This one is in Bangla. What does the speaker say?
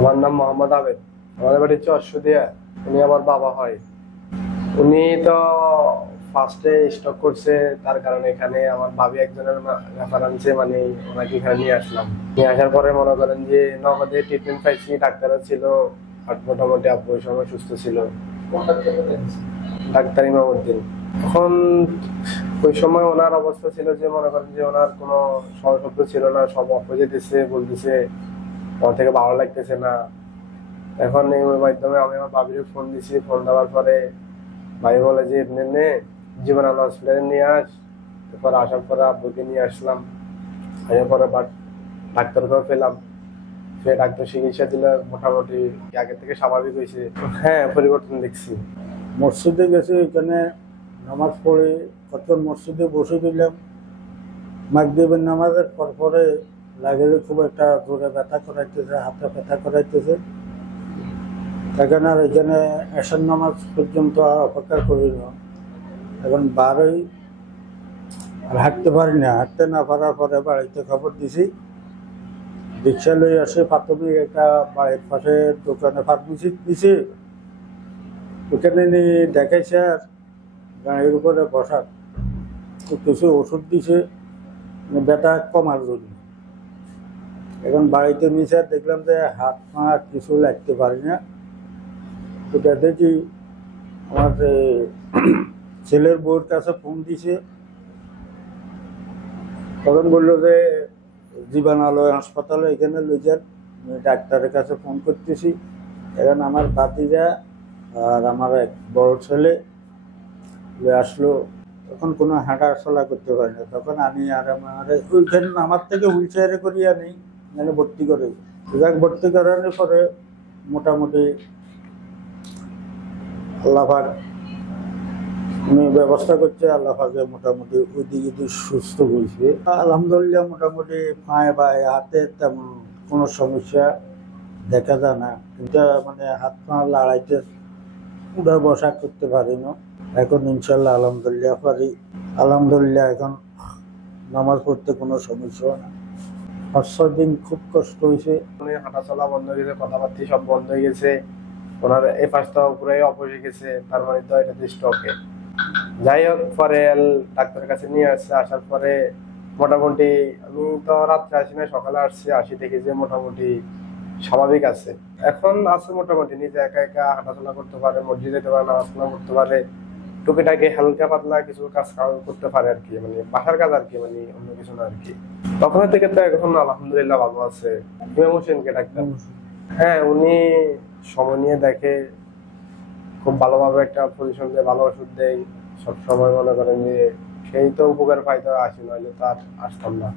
আমার নাম মোহাম্মদ আবেদ। আমাদের বাড়ি হচ্ছে অশ্বদিয়া। উনি আমার বাবা হয়। উনি তো ফার্স্টে স্টক করছে, তার কারণে এখানে আমার ভাবি একজনের রেফারেন্সে মানে ওনাকে এখানে নিয়ে আসলাম। নিয়ে আসার পরে মনে করেন যে নগদে ট্রিটমেন্ট পাইছি, ডাক্তারও ছিল আর মোটামুটি আব্বু ওই সময় সুস্থ ছিল। ডাক্তার ইমামউদ্দিন। এখন ওই সময় ওনার অবস্থা ছিল যে মনে করেন যে ওনার কোনো সহশব্দ ছিল না, সব অপোজিট দিচ্ছে, বলতেছে আমার থেকে ভালো লাগতেছে না। এখন এই মাধ্যমে আমি আমার ভাবিকে ফোন দিছি। ফোন দেওয়ার পরে ভাই বলে যে এমনি জীবন আলো হসপিটালে নিয়ে আস। তারপর আসার পরে আব্বুকে নিয়ে আসলাম। আসার পরে ডাক্তারকেও পেলাম। সে ডাক্তার চিকিৎসা দিলে মোটামুটি আগে থেকে স্বাভাবিক হয়েছে। হ্যাঁ, পরিবর্তন দেখছি। মসজিদে গেছি, এখানে নামাজ পড়ে কত মসজিদে বসে দিলাম। মাগরিবের নামাজের পরে লাগে খুব একটা জোরে ব্যথা করাইতেছে, হাতে ব্যথা করাইতেছে। এখন আর এখানে এশার নামাজ পর্যন্ত আর অপেক্ষা করি না। এখন বারোই আর হাঁটতে পারি না। হাঁটতে না পারার পরে বাড়িতে খবর দিছি। রিক্সা লই আসে প্রাথমিক একটা বাড়ির পাশে দোকানে ফার্মেসি দিছে। ওখানে নিয়ে দেখাইছে আর গাড়ির উপরে বসার কিছু ওষুধ দিছে ব্যথা কমার জন্য। এখন বাড়িতে নিচে দেখলাম যে হাত পা কিছু লাগতে পারি না। এটা দেখি আমার ছেলের বউর কাছে ফোন দিছে। তখন বললো যে জীবনালয় হাসপাতালে এখানে লই যান। ডাক্তারের কাছে ফোন করতেছি। এখন আমার ভাতিজা আর আমার এক বড় ছেলে আসলো। তখন কোনো হাঁটা চলা করতে পারি না। তখন আমি আর আমার ওইখানে আমার থেকে হুইল চেয়ারে করি আনি, মানে ভর্তি করে যাক। ভর্তি করানোর পরে মোটামুটি আল্লাহাক উনি ব্যবস্থা করছে। আল্লাহাকে মোটামুটি ওই দিকে সুস্থ হয়েছে আলহামদুলিল্লাহ। মোটামুটি পায়ে বা হাতে তেমন কোনো সমস্যা দেখা যায় না। কিন্তু মানে হাত পা লড়াইতে উঠা বসা করতে পারি না। এখন ইনশাল্লাহ আলহামদুলিল্লাহ পারি। আলহামদুলিল্লাহ এখন নামাজ পড়তে কোনো সমস্যা হয় না। 5-6 দিন খুব কষ্ট হয়েছে। হাঁটা চলা বন্ধ হয়ে গেছে, কথাবার্তা সব বন্ধ হয়ে গেছে। ওনার এই পাশটা পুরো অপরে গেছে, তার মানে তো এটা স্টকে। যাই হোক, পরে ডাক্তারের কাছে নিয়ে আসছে। আসার পরে মোটামুটি আমি তো রাত্রে আসি না, সকালে আসছি। আসি দেখি যে মোটামুটি স্বাভাবিক আছে। এখন আছে মোটামুটি, নিজে একা একা হাঁটাচলা করতে পারে, মসজিদে যেতে পারে, নামাজ কালাম করতে পারে, টুকিটাকি হালকা পাতলা কিছু কাজ করতে পারে আর কি, মানে বাসার কাজ আর কি, মানে অন্য কিছু না আর কি। তখন থেকে তো এখন আলহামদুলিল্লাহ ভালো আছে। ইমাম হোসেনকে ডাক্তার, হ্যাঁ, উনি সময় নিয়ে দেখে, খুব ভালোভাবে একটা পজিশন দেয়, ভালো ওষুধ দেয় সব সময়। মনে করেন যে সেই তো উপকার পাইতে আসি, নইলে তো আর আসতাম না।